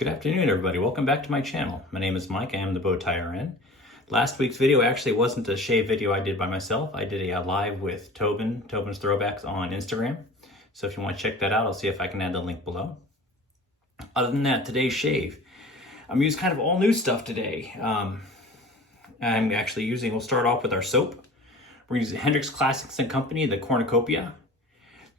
Good afternoon, everybody. Welcome back to my channel. My name is Mike. I am the Bowtie RN. Last week's video actually wasn't a shave video I did by myself. I did a live with Tobin's Throwbacks on Instagram. So if you want to check that out, I'll see if I can add the link below. Other than that, today's shave. I'm using kind of all new stuff today. I'm actually using, we'll start off with our soap. We're using Hendrix Classics and Co, the Cornucopia.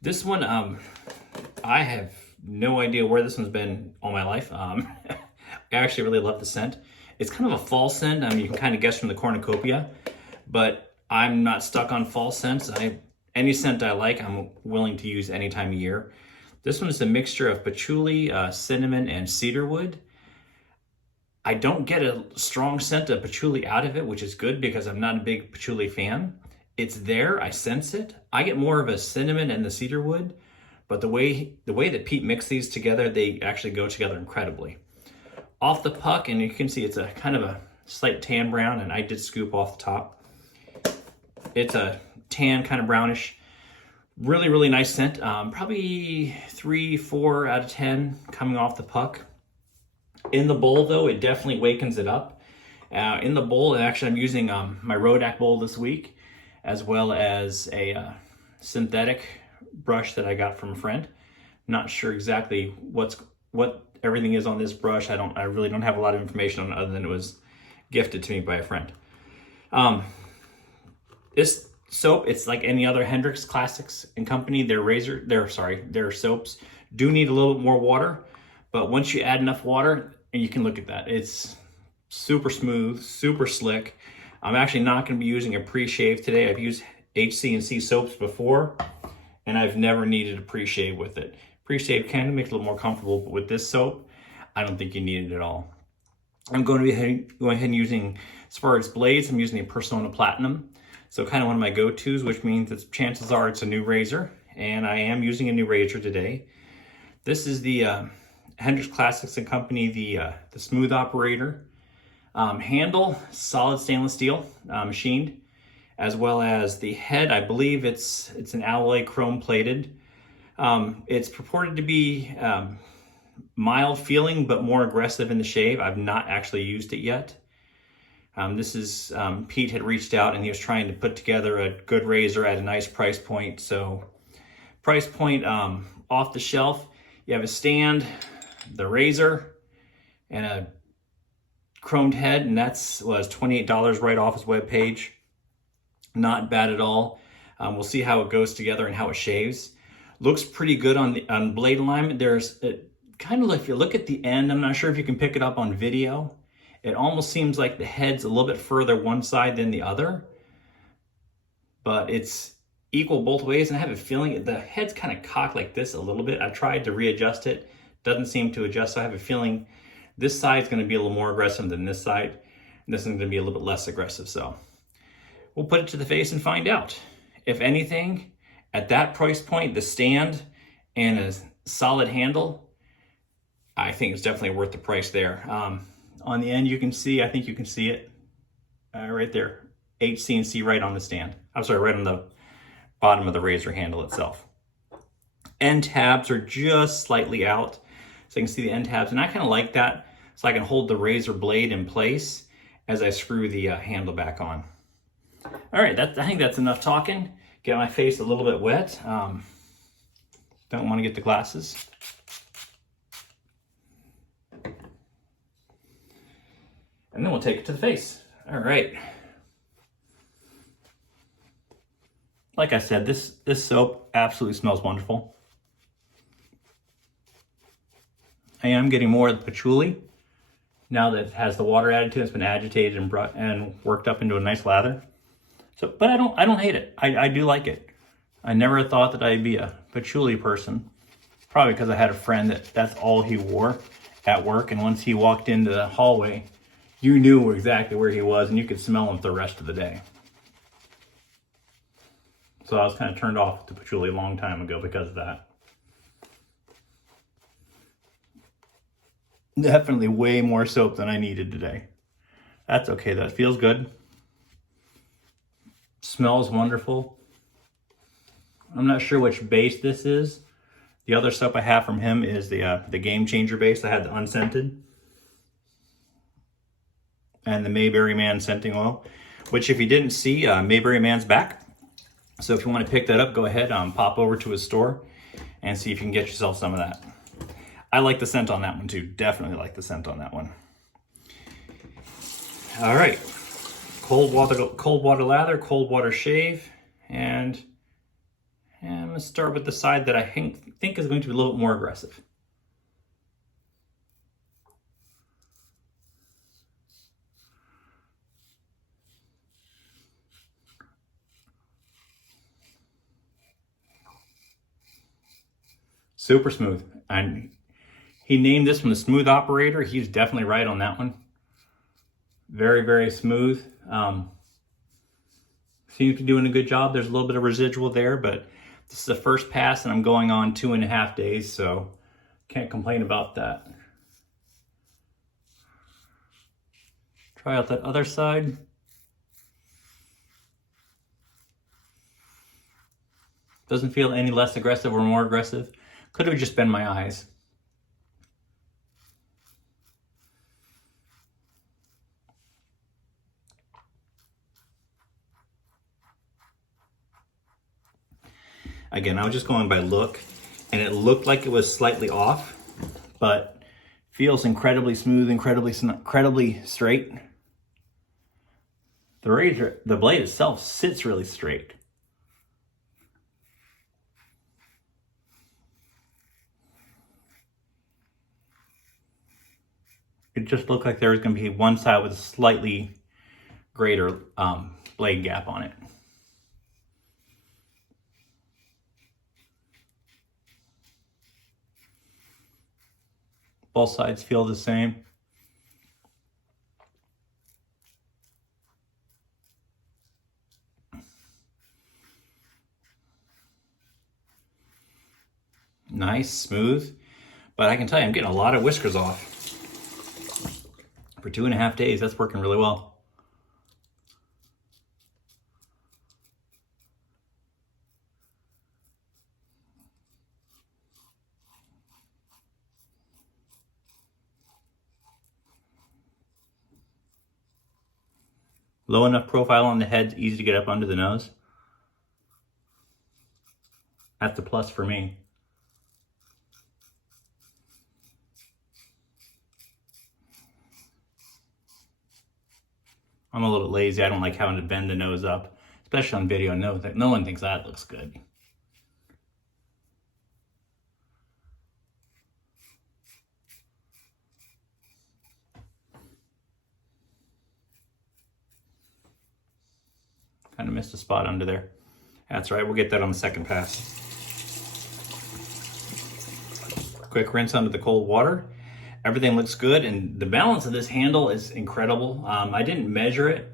This one, I have no idea where this one's been all my life. I actually really love the scent. It's kind of a fall scent. You can kind of guess from the Cornucopia, but I'm not stuck on fall scents. Any scent I like, I'm willing to use any time of year. This one is a mixture of patchouli, cinnamon, and cedarwood. I don't get a strong scent of patchouli out of it, which is good because I'm not a big patchouli fan. It's there, I sense it. I get more of a cinnamon and the cedarwood. But the way that Pete mixed these together, they actually go together incredibly. Off the puck, and you can see it's a kind of a slight tan brown, and I did scoop off the top. It's a tan, kind of brownish, really, really nice scent. Probably 3, 4 out of 10 coming off the puck. In the bowl, though, it definitely wakens it up. In the bowl, and actually I'm using my Rodak bowl this week, as well as a synthetic brush that I got from a friend. Not sure exactly what everything is on this brush. I really don't have a lot of information on it other than it was gifted to me by a friend. This soap, it's like any other Hendrix Classics and Company. Their soaps do need a little bit more water, but once you add enough water, and you can look at that, it's super smooth, super slick. I'm actually not going to be using a pre-shave today. I've used HC&C soaps before, and I've never needed a pre-shave with it. Pre-shave kind of makes it a little more comfortable, but with this soap, I don't think you need it at all. I'm going to be going ahead and using, as far as blades, I'm using a Persona Platinum. So kind of one of my go-tos, which means that chances are it's a new razor, and I am using a new razor today. This is the Hendrix Classics and Company, the smooth operator. Handle, solid stainless steel, machined. As well as the head, I believe it's an alloy chrome plated. It's purported to be mild feeling, but more aggressive in the shave. I've not actually used it yet. This is, Pete had reached out and he was trying to put together a good razor at a nice price point. So price point, off the shelf, you have a stand, the razor, and a chromed head, and was $28 right off his webpage. Not bad at all. We'll see how it goes together and how it shaves. Looks pretty good on blade alignment. There's kind of like, if you look at the end, I'm not sure if you can pick it up on video. It almost seems like the head's a little bit further one side than the other, but it's equal both ways. And I have a feeling the head's kind of cocked like this a little bit. I tried to readjust it, doesn't seem to adjust. So I have a feeling this side's going to be a little more aggressive than this side. And this is going to be a little bit less aggressive. So we'll put it to the face and find out. If anything, at that price point, the stand and a solid handle, I think it's definitely worth the price there. On the end, you can see, I think you can see it right there, HC&C right on the stand. I'm sorry, right on the bottom of the razor handle itself. End tabs are just slightly out, so you can see the end tabs, and I kind of like that, so I can hold the razor blade in place as I screw the handle back on. All right, I think that's enough talking. Get my face a little bit wet. Don't want to get the glasses. And then we'll take it to the face. All right. Like I said, this soap absolutely smells wonderful. I am getting more of the patchouli now that it has the water added to it. It's been agitated and worked up into a nice lather. So, but I don't hate it. I do like it. I never thought that I'd be a patchouli person. Probably because I had a friend that's all he wore at work, and once he walked into the hallway, you knew exactly where he was, and you could smell him for the rest of the day. So I was kind of turned off to patchouli a long time ago because of that. Definitely way more soap than I needed today. That's okay, that feels good. Smells wonderful. I'm not sure which base this is. The other soap I have from him is the Game Changer base. I had the unscented. And the Mayberry Man scenting oil, which if you didn't see, Mayberry Man's back. So if you want to pick that up, go ahead, pop over to his store and see if you can get yourself some of that. I like the scent on that one too. Definitely like the scent on that one. All right, cold water lather, cold water shave, and I'm gonna start with the side that I think is going to be a little bit more aggressive. Super smooth. And he named this one the smooth operator. He's definitely right on that one. Very, very smooth. Seems to be doing a good job. There's a little bit of residual there, but this is the first pass and I'm going on 2.5 days, so can't complain about that. Try out that other side. Doesn't feel any less aggressive or more aggressive. Could have just been my eyes. Again, I was just going by look, and it looked like it was slightly off, but feels incredibly smooth, incredibly straight. The blade itself sits really straight. It just looked like there was going to be one side with a slightly greater blade gap on it. Both sides feel the same. Nice, smooth, but I can tell you I'm getting a lot of whiskers off. For 2.5 days, that's working really well. Low enough profile on the head, easy to get up under the nose. That's a plus for me. I'm a little lazy. I don't like having to bend the nose up, especially on video. No one thinks that looks good. Kind of missed a spot under there. That's right, we'll get that on the second pass. Quick rinse under the cold water. Everything looks good, and the balance of this handle is incredible. I didn't measure it,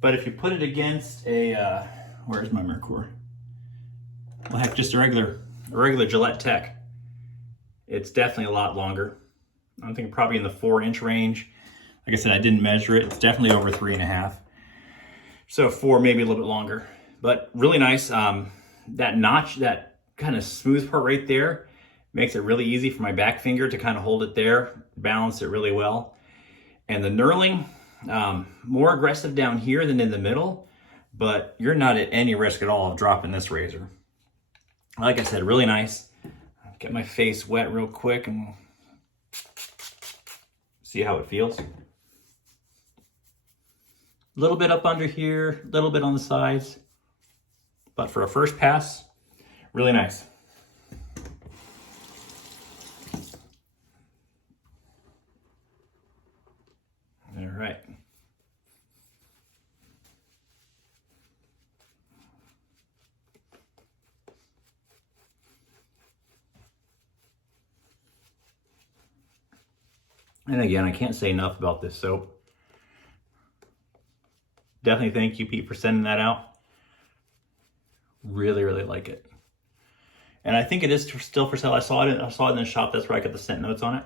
but if you put it against a, where's my Merkur? Well, heck, just a regular Gillette Tech. It's definitely a lot longer. I'm thinking probably in the 4-inch range. Like I said, I didn't measure it. It's definitely over 3.5. So 4, maybe a little bit longer, but really nice. That notch, that kind of smooth part right there, makes it really easy for my back finger to kind of hold it there, balance it really well. And the knurling, more aggressive down here than in the middle, but you're not at any risk at all of dropping this razor. Like I said, really nice. Get my face wet real quick and see how it feels. A little bit up under here, a little bit on the sides, but for a first pass, really nice. All right. And again, I can't say enough about this soap. Definitely thank you, Pete, for sending that out. Really, really like it. And I think it is still for sale. I saw it in the shop. That's where I got the scent notes on it.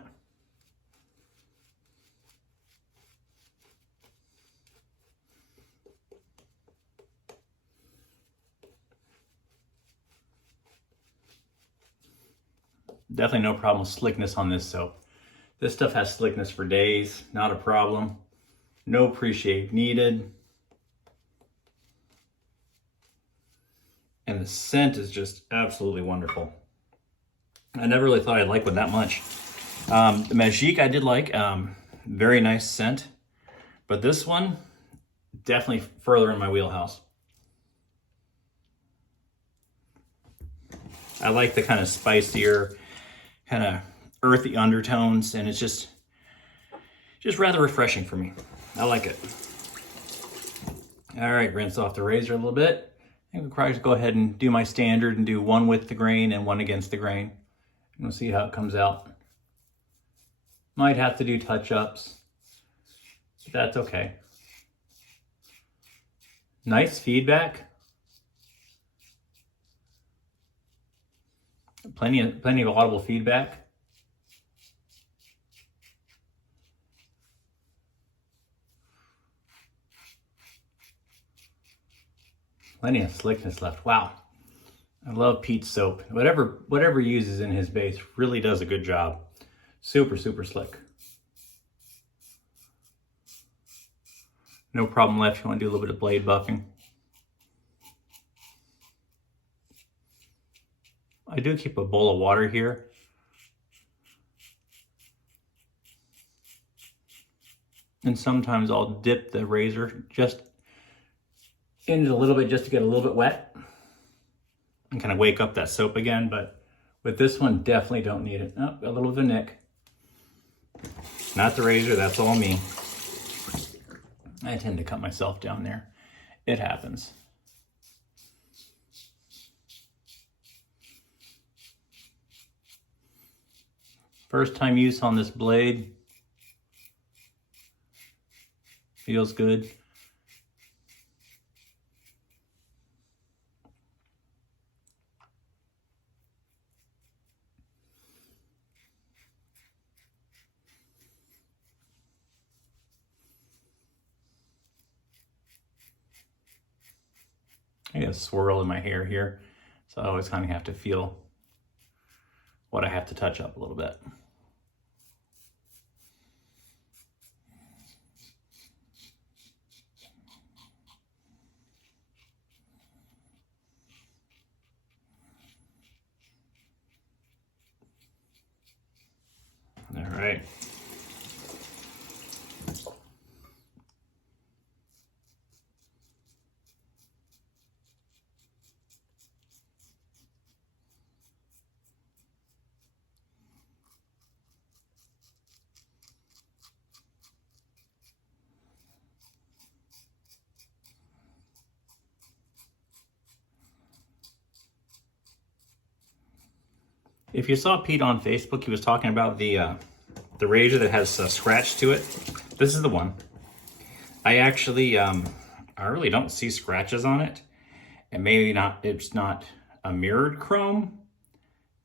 Definitely no problem with slickness on this soap. This stuff has slickness for days, not a problem. No pre-shave needed. And the scent is just absolutely wonderful. I never really thought I'd like one that much. The Magique I did like, very nice scent. But this one, definitely further in my wheelhouse. I like the kind of spicier, kind of earthy undertones, and it's just rather refreshing for me. I like it. All right, rinse off the razor a little bit. I think we'll probably go ahead and do my standard and do one with the grain and one against the grain. And we'll see how it comes out. Might have to do touch-ups, but that's okay. Nice feedback. Plenty of audible feedback. Plenty of slickness left. Wow. I love Pete's soap. Whatever he uses in his base really does a good job. Super, super slick. No problem left if you want to do a little bit of blade buffing. I do keep a bowl of water here. And sometimes I'll dip the razor just in it a little bit just to get a little bit wet and kind of wake up that soap again. But with this one, definitely don't need it. Oh, a little of a nick. Not the razor, that's all me. I tend to cut myself down there. It happens. First time use on this blade. Feels good. I got a swirl in my hair here, so I always kind of have to feel what I have to touch up a little bit. All right. If you saw Pete on Facebook, he was talking about the razor that has a scratch to it. This is the one. I actually, I really don't see scratches on it. And maybe not, it's not a mirrored chrome.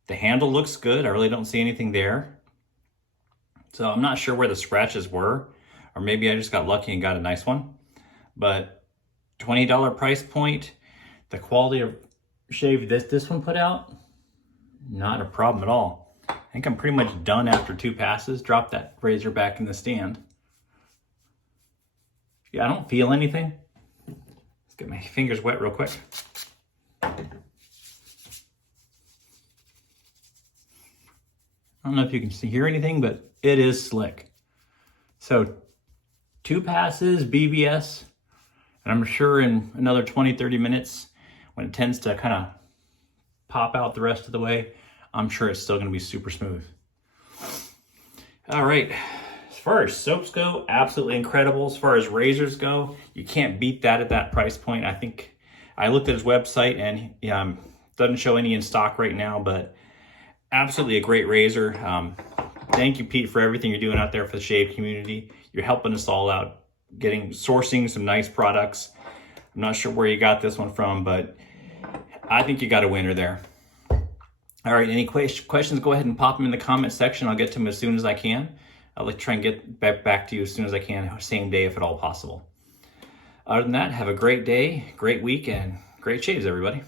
The handle looks good. I really don't see anything there. So I'm not sure where the scratches were, or maybe I just got lucky and got a nice one. But $20 price point, the quality of shave this one put out, not a problem at all. I think I'm pretty much done after 2 passes. Drop that razor back in the stand. Yeah, I don't feel anything. Let's get my fingers wet real quick. I don't know if you can hear anything, but it is slick. So 2 passes, BBS, and I'm sure in another 20-30 minutes, when it tends to kind of pop out the rest of the way, I'm sure it's still going to be super smooth. All right, as far as soaps go, absolutely incredible. As far as razors go, you can't beat that at that price point. I think I looked at his website and doesn't show any in stock right now, but absolutely a great razor. Thank you, Pete, for everything you're doing out there for the shave community. You're helping us all out, sourcing some nice products. I'm not sure where you got this one from, but I think you got a winner there. All right, any questions, go ahead and pop them in the comment section. I'll get to them as soon as I can. I'll try and get back to you as soon as I can, same day if at all possible. Other than that, have a great day, great week, and great shaves, everybody.